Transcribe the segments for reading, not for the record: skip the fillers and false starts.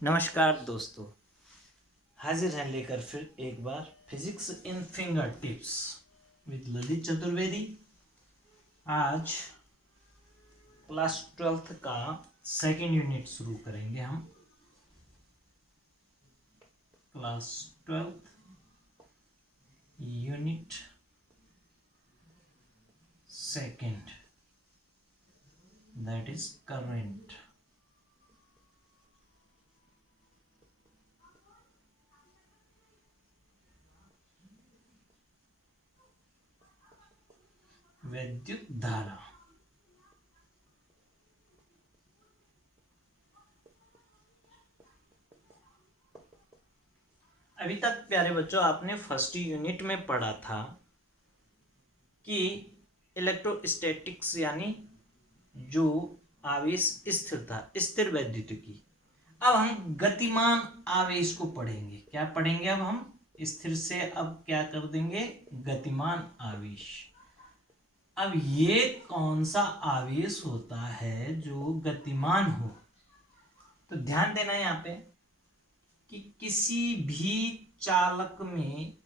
नमस्कार दोस्तों, हाजिर हैं लेकर फिर एक बार physics in finger tips with Lalit Chaturvedi. आज क्लास 12th का सेकेंड यूनिट शुरू करेंगे हम। Class 12th unit second, that is current. विद्युत धारा। अभी तक प्यारे बच्चों आपने फर्स्ट यूनिट में पढ़ा था कि इलेक्ट्रोस्टैटिक्स यानी जो आवेश स्थिर था, स्थिर वैद्युतिकी। अब हम गतिमान आवेश को पढ़ेंगे। क्या पढ़ेंगे अब हम? स्थिर से अब क्या कर देंगे? गतिमान आवेश। अब ये कौन सा आवेश होता है जो गतिमान हो? तो ध्यान देना यहां पे कि किसी भी चालक में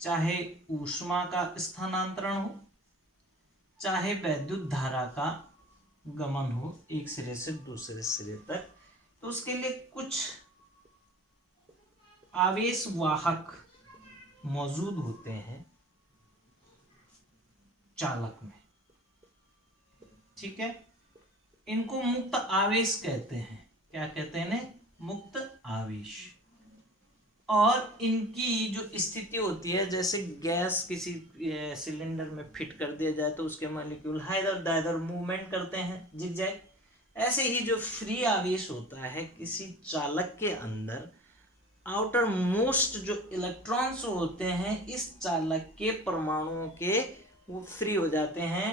चाहे ऊष्मा का स्थानांतरण हो, चाहे वैद्युत धारा का गमन हो एक सिरे से दूसरे सिरे तक, तो उसके लिए कुछ आवेश वाहक मौजूद होते हैं चालक में। ठीक है, इनको मुक्त आवेश कहते हैं। क्या कहते हैं? मुक्त आवेश। और इनकी जो स्थिति होती है, जैसे गैस किसी सिलेंडर में फिट कर दिया जाए तो उसके मॉलिक्यूल इधर दाइधर मूवमेंट करते हैं, जिगजैग। ऐसे ही जो फ्री आवेश होता है किसी चालक के अंदर, आउटर मोस्ट जो इलेक्ट्रॉन्स होते हैं इस चालक के परमाणुओं के, वो फ्री हो जाते हैं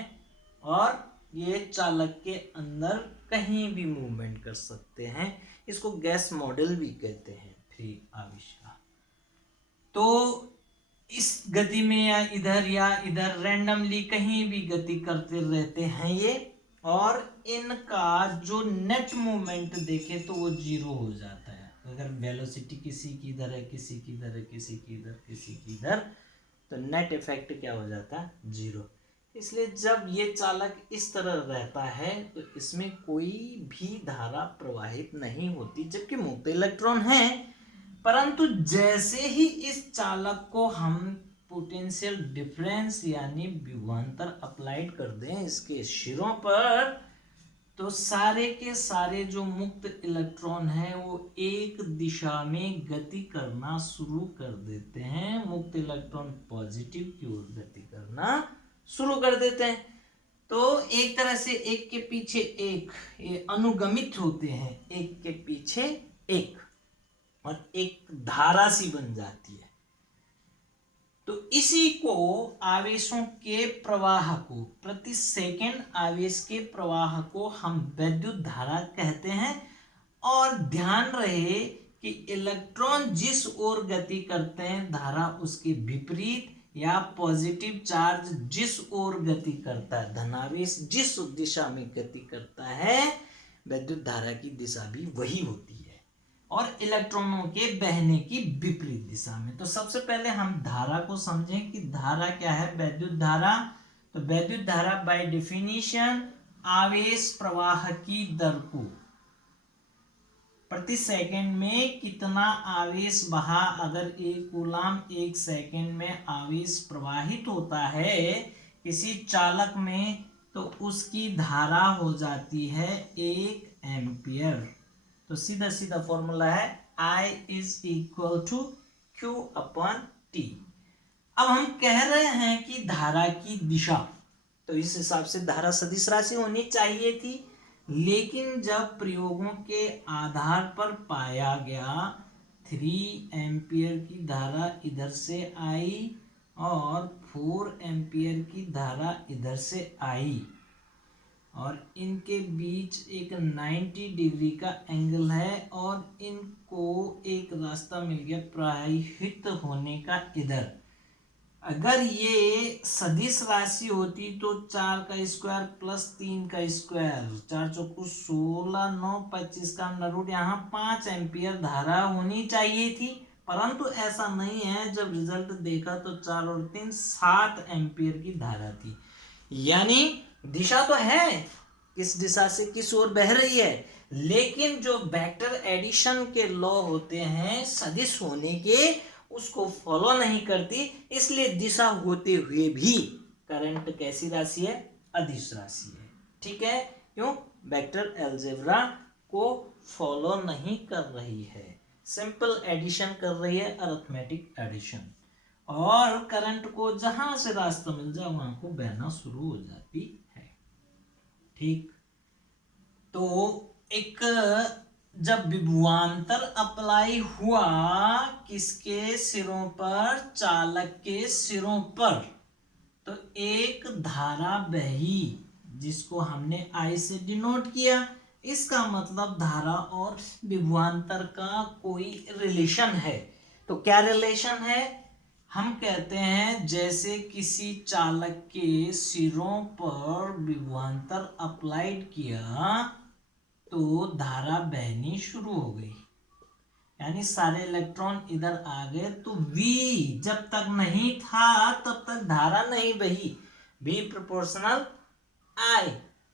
और ये चालक के अंदर कहीं भी मूवमेंट कर सकते हैं। इसको गैस मॉडल भी कहते हैं, फ्री आवेश का। तो इस गति में या इधर रैंडमली कहीं भी गति करते रहते हैं ये, और इनका जो नेट मूवमेंट देखे तो वो जीरो हो जाता है। अगर वेलोसिटी किसी की इधर है, किसी की इधर है, किसी की इधर, किसी की इधर, तो नेट इफेक्ट क्या हो जाता है? जीरो। इसलिए जब ये चालक इस तरह रहता है तो इसमें कोई भी धारा प्रवाहित नहीं होती, जबकि मुक्त इलेक्ट्रॉन है। परंतु जैसे ही इस चालक को हम पोटेंशियल डिफरेंस यानी विभवांतर अप्लाइड कर दें इसके सिरों पर, तो सारे के सारे जो मुक्त इलेक्ट्रॉन हैं वो एक दिशा में गति करना शुरू कर देते हैं। मुक्त इलेक्ट्रॉन पॉजिटिव की ओर गति करना शुरू कर देते हैं। तो एक तरह से एक के पीछे एक ये अनुगमित होते हैं, एक के पीछे एक, और एक धारा सी बन जाती है। तो इसी को आवेशों के प्रवाह को, प्रति सेकंड आवेश के प्रवाह को हम वैद्युत धारा कहते हैं। और ध्यान रहे कि इलेक्ट्रॉन जिस ओर गति करते हैं धारा उसके विपरीत, या पॉजिटिव चार्ज जिस ओर गति करता है, धनावेश जिस दिशा में गति करता है, वैद्युत धारा की दिशा भी वही होती है, और इलेक्ट्रॉनों के बहने की विपरीत दिशा में। तो सबसे पहले हम धारा को समझें कि धारा क्या है। वैद्युत धारा, तो वैद्युत धारा बाय डेफिनेशन आवेश प्रवाह की दर को, प्रति सेकंड में कितना आवेश बहा, अगर एक कूलाम एक सेकंड में आवेश प्रवाहित होता है किसी चालक में, तो उसकी धारा हो जाती है 1 एम्पियर। तो सीधा सीधा फॉर्मूला है I is equal to Q upon T। अब हम कह रहे हैं कि धारा की दिशा, तो इस हिसाब से धारा सदिश राशि होनी चाहिए थी, लेकिन जब प्रयोगों के आधार पर पाया गया 3 एम्पियर की धारा इधर से आई और 4 एम्पियर की धारा इधर से आई, और इनके बीच एक 90 डिग्री का एंगल है, और इनको एक रास्ता मिल गया प्रवाहित होने का इधर। अगर ये सदिश राशि होती तो 4 का स्क्वायर प्लस 3 का स्क्वायर, 4 चौको 16, 9 25 का अंडर रूट, यहाँ 5 एम्पियर धारा होनी चाहिए थी, परंतु ऐसा नहीं है। जब रिजल्ट देखा तो 4 और 3 7 एम्पियर की धारा थी। यानी दिशा तो है, किस दिशा से किस ओर बह रही है, लेकिन जो वेक्टर एडिशन के लॉ होते हैं सदिश होने के, उसको फॉलो नहीं करती, इसलिए दिशा होते हुए भी करंट कैसी राशि है, अदिश राशि है। ठीक है, क्यों, वेक्टर अलजेब्रा को फॉलो नहीं कर रही है, सिंपल एडिशन कर रही है, अरिथमेटिक एडिशन, और करंट को जहां से रास्ता मिल जाए वहां को बहना शुरू हो जाती है। ठीक, तो एक जब विभवांतर अप्लाई हुआ किसके सिरों पर, चालक के सिरों पर, तो एक धारा बही जिसको हमने I से डिनोट किया। इसका मतलब धारा और विभवांतर का कोई रिलेशन है। तो क्या रिलेशन है, हम कहते हैं जैसे किसी चालक के सिरों पर विभवांतर अप्लाइड किया तो धारा बहनी शुरू हो गई, यानी सारे इलेक्ट्रॉन इधर आ गए, तो V जब तक नहीं था तब तक धारा नहीं बही, V प्रोपोर्शनल I,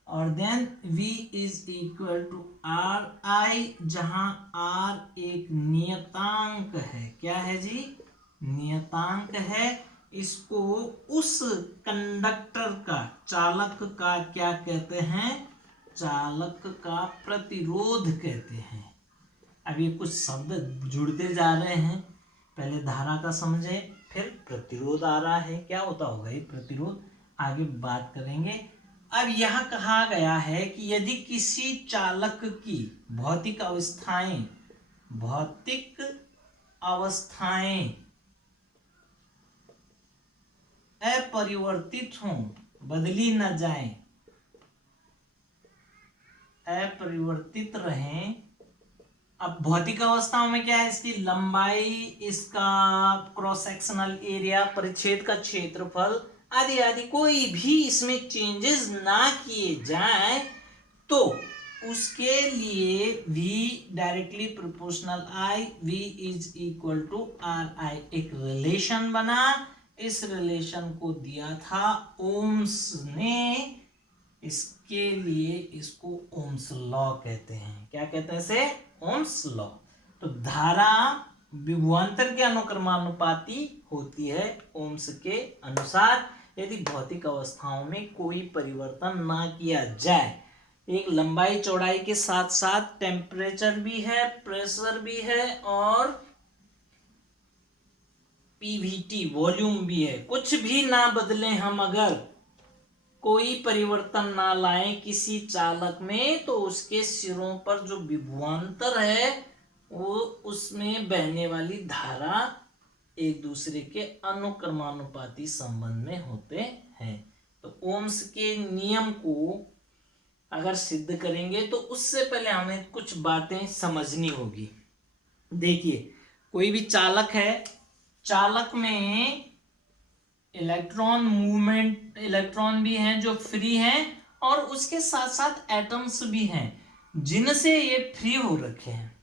और then V is equal to RI, जहां R एक नियतांक है। क्या है जी, नियतांक है। इसको उस कंडक्टर का, चालक का क्या कहते हैं, चालक का प्रतिरोध कहते हैं। अब ये कुछ शब्द जुड़ते जा रहे हैं, पहले धारा का समझे, फिर प्रतिरोध आ रहा है, क्या होता होगा ये प्रतिरोध, आगे बात करेंगे। अब यह कहा गया है कि यदि किसी चालक की भौतिक अवस्थाएं अपरिवर्तित हों, बदली न जाएं, अपरिवर्तित रहें। अब भौतिक अवस्थाओं में क्या है, इसकी लंबाई, इसका क्रॉस सेक्शनल एरिया, परिच्छेद का क्षेत्रफल आदि आदि कोई भी इसमें चेंजेस ना किए जाए, तो उसके लिए V directly proportional I, V is equal to RI, एक रिलेशन बना। इस रिलेशन को दिया था ओम्स ने, इसके लिए इसको ओम्स लॉ कहते हैं। क्या कहते हैं इसे, ओम्स लॉ। तो धारा विभवांतर के अनुक्रमानुपाती होती है ओम्स के अनुसार, यदि भौतिक अवस्थाओं में कोई परिवर्तन ना किया जाए। एक लंबाई चौड़ाई के साथ साथ टेम्परेचर भी है, प्रेशर भी है, और पीवीटी वॉल्यूम भी है। कुछ भी ना बदलें हम, अगर कोई परिवर्तन ना लाएं किसी चालक में, तो उसके सिरों पर जो विभवांतर है वो, उसमें बहने वाली धारा एक दूसरे के अनुक्रमानुपाती संबंध में होते हैं। तो ओम्स के नियम को अगर सिद्ध करेंगे तो उससे पहले हमें कुछ बातें समझनी होगी। देखिए, कोई भी चालक है, चालक में इलेक्ट्रॉन मूवमेंट, इलेक्ट्रॉन भी हैं जो फ्री हैं, और उसके साथ साथ एटम्स भी हैं जिनसे ये फ्री हो रखे हैं।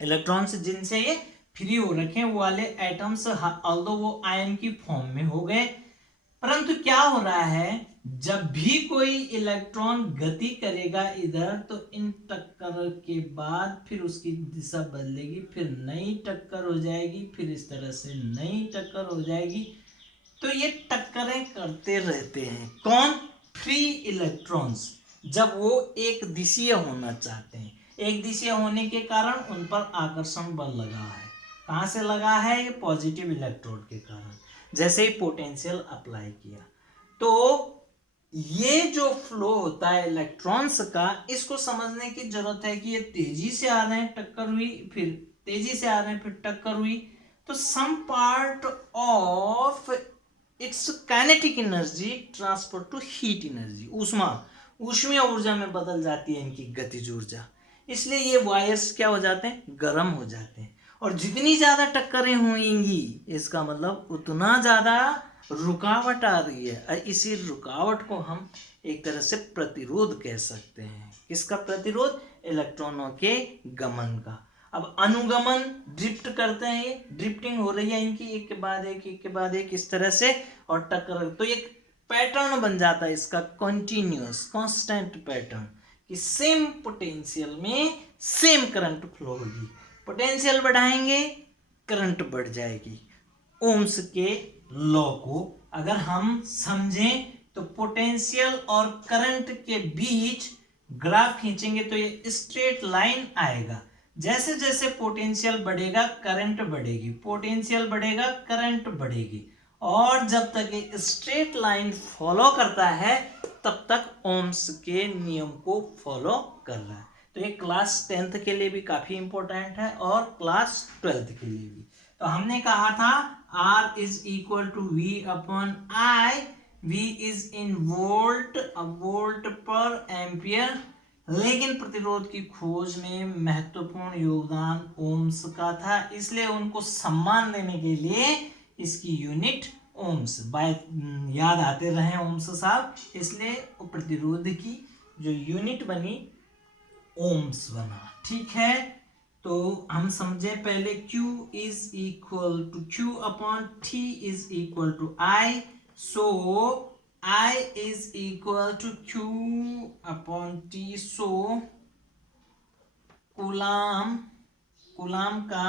इलेक्ट्रॉन्स जिनसे ये फ्री हो रखे हैं वो वाले एटम्स, ऑल्दो वो आयन की फॉर्म में हो गए, परंतु क्या हो रहा है, जब भी कोई इलेक्ट्रॉन गति करेगा इधर, तो इन टक्कर के बाद फिर उसकी दिशा बदलेगी, फिर नई टक्कर हो जाएगी, फिर इस तरह से नई टक्कर हो जाएगी। तो ये टक्करें करते रहते हैं, कौन, फ्री इलेक्ट्रॉन्स, जब वो एक दिशीय होना चाहते हैं। एक दिशीय होने के कारण उन पर आकर्षण बल लगा है। कहाँ से लगा है, ये पॉजिटिव इलेक्ट्रोड के कारण, जैसे ही पोटेंशियल अप्लाई किया। तो ये जो फ्लो होता है इलेक्ट्रॉन्स का, इसको समझने की जरूरत है कि ये तेजी से आ रहे हैं, टक्कर हुई, फिर तेजी से आ रहे हैं, फिर टक्कर हुई, तो some part of its kinetic energy transfer to heat energy, ऊष्मीय ऊर्जा में बदल जाती है इनकी गतिज ऊर्जा। इसलिए ये वायर्स क्या हो जाते हैं, गर्म हो जाते हैं, और जितनी ज्यादा टक्करें होंगी इसका मतलब उतना ज्यादा रुकावट आ रही है, और इसी रुकावट को हम एक तरह से प्रतिरोध कह सकते हैं। किसका प्रतिरोध? इलेक्ट्रॉनों के गमन का। अब अनुगमन ड्रिफ्ट करते हैं, ये ड्रिफ्टिंग हो रही है इनकी, एक के बाद एक इस तरह से, और टक्कर, तो एक पैटर्न बन जाता है इसका, कंटिन्यूअस कांस्टेंट पैटर्न, कि सेम पोटेंशियल में सेम करंट फ्लो होगी। पोटेंशियल बढ़ाएंगे, करंट बढ़ जाएगी। ओम्स के लॉ को अगर हम समझें तो पोटेंशियल और करंट के बीच ग्राफ खींचेंगे तो ये स्ट्रेट लाइन आएगा। जैसे जैसे पोटेंशियल बढ़ेगा करंट बढ़ेगी, पोटेंशियल बढ़ेगा करंट बढ़ेगी, और जब तक ये स्ट्रेट लाइन फॉलो करता है तब तक ओम्स के नियम को फॉलो कर रहा है। तो ये क्लास 10th के लिए भी काफी इंपॉर्टेंट है और क्लास 12th के लिए भी। तो हमने कहा था R is equal to V upon I, V is in volt, volt पर एम्पियर, लेकिन प्रतिरोध की खोज में महत्वपूर्ण योगदान ओम्स का था, इसलिए उनको सम्मान देने के लिए इसकी यूनिट ओम्स, याद आते रहे ओम्स साहब, इसलिए प्रतिरोध की जो यूनिट बनी ओम्स बना। ठीक है, तो हम समझे पहले Q is equal to Q upon T is equal to I, so I is equal to Q upon T, so coulomb का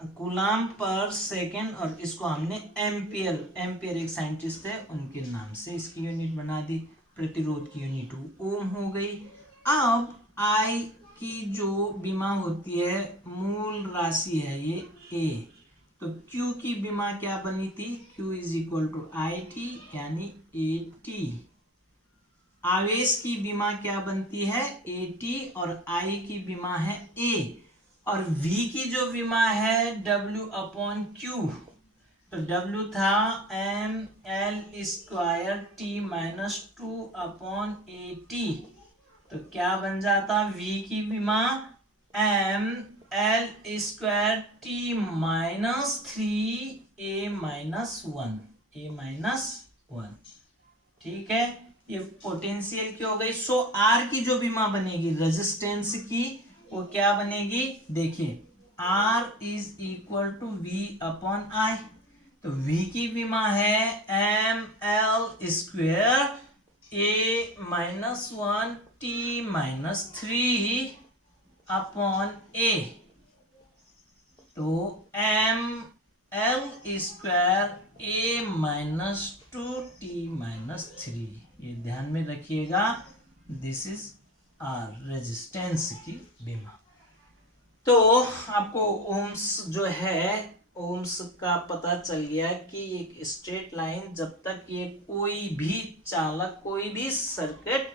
कूलाम पर सेकेंड, और इसको हमने एम्पियर एक साइंटिस्ट है उनके नाम से इसकी यूनिट बना दी। प्रतिरोध की यूनिट ओम हो गई। अब I की जो विमा होती है, मूल राशि है ये A, तो Q की विमा क्या बनी थी? Q is equal to IT यानी AT। आवेश की विमा क्या बनती है? AT, और I की विमा है A, और V की जो विमा है W अपॉन Q, तो W था ml square T minus 2 upon AT, तो क्या बन जाता? V की विमा ml square T minus 3 A minus 1, ठीक है। ये पोटेंशियल की हो गई। सो R की जो विमा बनेगी रेजिस्टेंस की, वो क्या बनेगी? देखिए R is equal to V upon I, तो V की विमा है ml square A minus 1 T minus 3 upon A, तो ml square A minus 2 T minus 3, ये ध्यान में रखिएगा। दिस इज आर रेजिस्टेंस की विमा। तो आपको ओम्स जो है, ओम्स का पता चल गया कि एक स्ट्रेट लाइन, जब तक ये कोई भी चालक, कोई भी सर्किट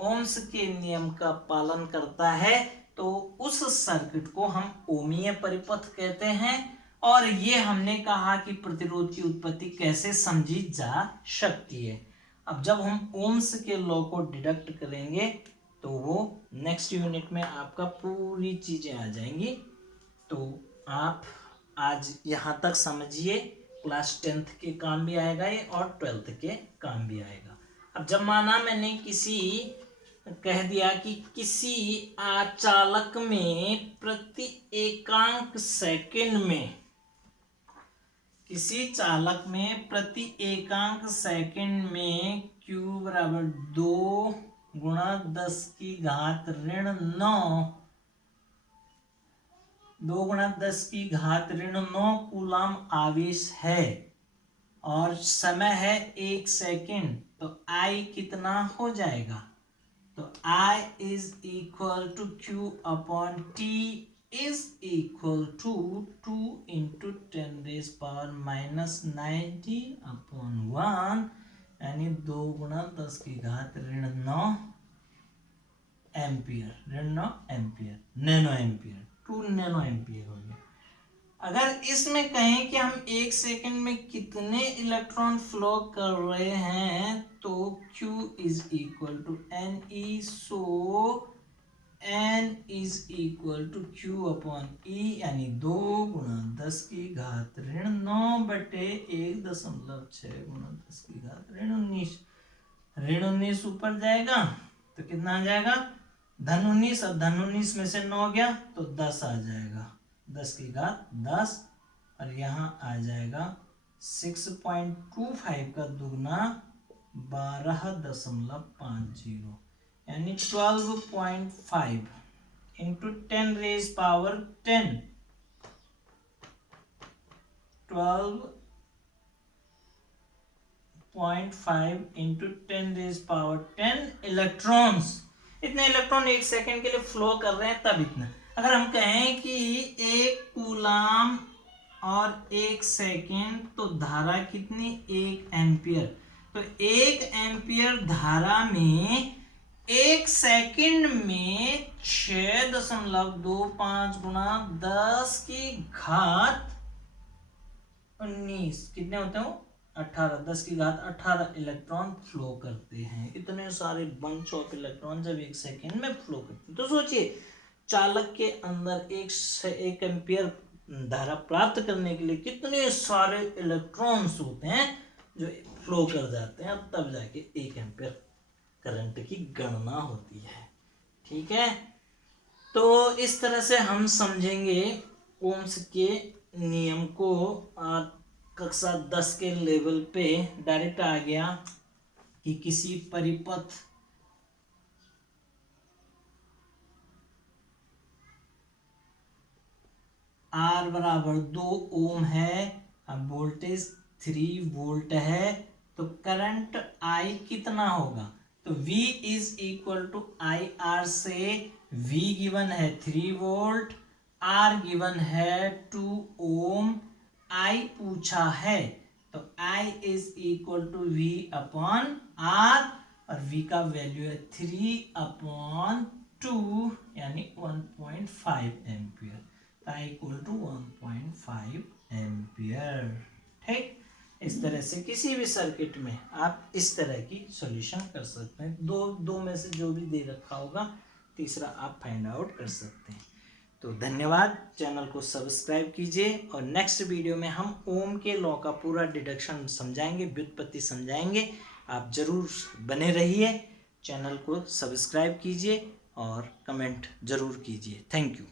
ओम्स के नियम का पालन करता है तो उस सर्किट को हम ओमीय परिपथ कहते हैं। और ये हमने कहा कि प्रतिरोध की उत्पत्ति कैसे समझी जा सकती है। अब जब हम ओम्स के लॉ को डिडक्ट करेंगे तो वो नेक्स्ट यूनिट में आपका पूरी चीजें आ जाएंगी। तो आप आज यहाँ तक समझिए, क्लास 10th के काम भी आएगा ये और 12th के काम भी आएगा। अब जब माना मैंने कह दिया कि किसी आचालक में प्रति एकांक सेकंड में, किसी चालक में प्रति एकांक सेकंड में Q बराबर 2 गुणा 10 की घात ऋण 9, 2 गुणा 10 की घात ऋण 9 कूलाम आवेश है, और समय है 1 सेकंड, तो I कितना हो जाएगा? तो I is equal to Q upon T is equal to 2 into 10 raise power minus 90 upon 1, यानी 2 गुणा 10 की घात ऋण 9 ampere, nano ampere, 2 nano ampere हो गया। अगर इसमें कहें कि हम 1 सेकंड में कितने इलेक्ट्रॉन फ्लो कर रहे हैं, तो Q is equal to NE, so n is equal to q upon e, यानी 2 गुणा 10 की घात ऋण 9 बटे 1.6 गुणा 10 की घात ऋण 19। ऋण 19 ऊपर जाएगा तो कितना आ जाएगा धन 19, और धन 19 में से 9 गया तो 10 आ जाएगा, 10 की घात 10, और यहाँ आ जाएगा 6.25 का दुगना 12.50, यानी 12.5 into 10 raise power 10, 12.5 into 10 raise power 10 electrons. इतने इलेक्ट्रॉन एक सेकेंड के लिए फ्लो कर रहे हैं, तब इतना। अगर हम कहें कि 1 कूलाम और 1 सेकेंड, तो धारा कितनी 1 एम्पियर, तो 1 एम्पियर धारा में 1 सेकेंड में 6.25 गुणा 10 की घात 19, कितने होते हैं वो 18, 10 की घात 18 इलेक्ट्रॉन फ्लो करते हैं। इतने सारे बंच ऑफ इलेक्ट्रॉन जब 1 सेकेंड में फ्लो करते हैं, तो सोचिए चालक के अंदर 1 एम्पियर धारा प्राप्त करने के लिए कितने सारे इलेक्ट्रॉन्स होते हैं जो फ्लो कर जाते हैं, तब जाके 1 एम्पियर करंट की गणना होती है। ठीक है, तो इस तरह से हम समझेंगे ओम्स के नियम को। कक्षा 10 के लेवल पे डायरेक्ट आ गया कि किसी परिपथ R बराबर 2 ओम है, अब वोल्टेज 3 वोल्ट है, तो करंट I कितना होगा, तो V is equal to I R से V गिवन है 3 वोल्ट, R गिवन है 2 ओम, I पूछा है, तो I is equal to V upon R, और V का वैल्यू है 3 अपॉन 2, यानी 1.5 एम्पियर, इक्वल टू 1.5 एम्पियर। ठीक, इस तरह से किसी भी सर्किट में आप इस तरह की सॉल्यूशन कर सकते हैं। दो में से जो भी दे रखा होगा, तीसरा आप फाइंड आउट कर सकते हैं। तो धन्यवाद, चैनल को सब्सक्राइब कीजिए, और नेक्स्ट वीडियो में हम ओम के लॉ का पूरा डिडक्शन समझाएंगे, व्युत्पत्ति समझाएंगे। आप जरूर बने रहिए, चैनल को सब्सक्राइब कीजिए और कमेंट जरूर कीजिए। Thank you.